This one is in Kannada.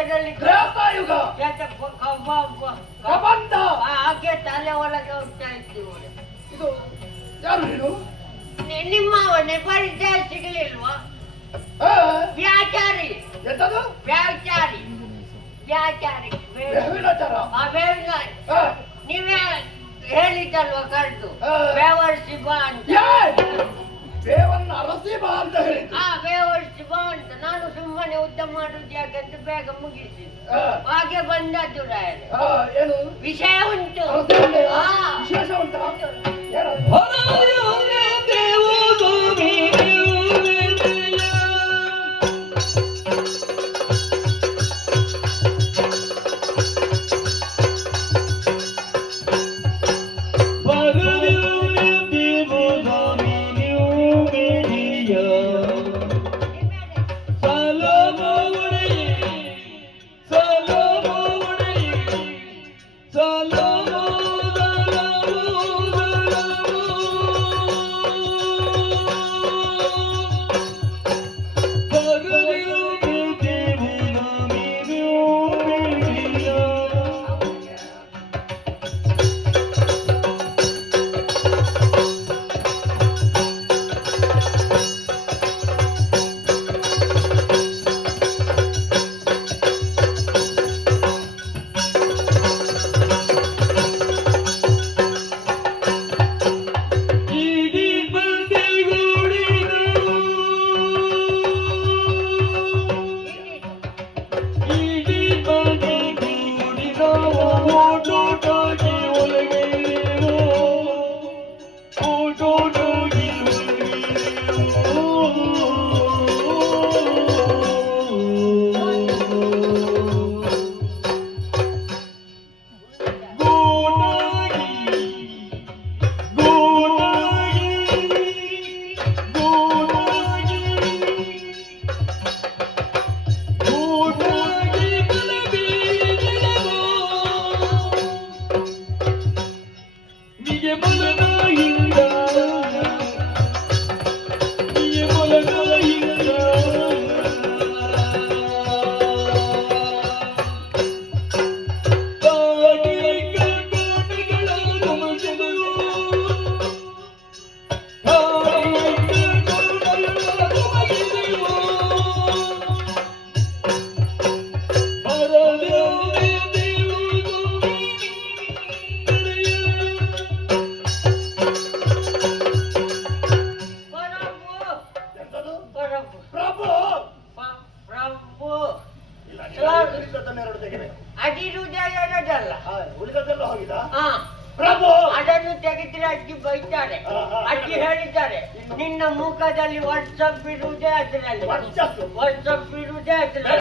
ಯುಗದಲ್ಲಿ ತ್ರೇತಾಯುಗ ಕಬಂಧ ಹಾಗೆ ತಲೆ ಒಳಗೆ ಹೋಗ್ತಾ ಇದ್ದೀವಿ. ಇದು ಯಾರು ನೀನು? ನಿಮ್ಮವನೇ ಪರಿಚಯ ಸಿಗಲಿಲ್ವಾ? ವ್ಯಾಚಾರಿ. ಎಂತದು? ವ್ಯಾಚಾರಿ ವ್ಯಾಚಾರಿ ಬೇವಿನಾಚಾರ. ನೀವೇ ಹೇಳಿದ್ದಲ್ವಾ ಕರೆದು ಬೇವರ್ಸಿ ಬಾ ಅಂತ. ಬೇವನ್ನ ಅರಸಿ ಬಾ ಅಂತ ಹೇಳಿದ್ದು. ಬೇವರ್ಸಿ ಬಾ ಅಂತ ನಾನು ಸುಮ್ಮನೆ ಉದ್ದ ಮಾಡುದು ಯಾಕಂತ ಬೇಗ ಮುಗಿಸಿ ಹಾಗೆ ಬಂದದ್ದು ರಾಯರೇ. ಏನು ವಿಷಯ ಉಂಟು? ವಿಶೇಷ ಉಂಟಾ? ಅದನ್ನು ತೆಗೆದ್ರೆ ಅಜ್ಜಿ ಬೈತಾರೆ. ಅಜ್ಜಿ ಹೇಳಿದ್ದಾರೆ ನಿನ್ನ ಮುಖದಲ್ಲಿ ವಾಟ್ಸಪ್ ಇರುವುದೇ ಅದರಲ್ಲಿ, ವಾಟ್ಸಪ್ ಇರುವುದೇ ಅದರಲ್ಲಿ.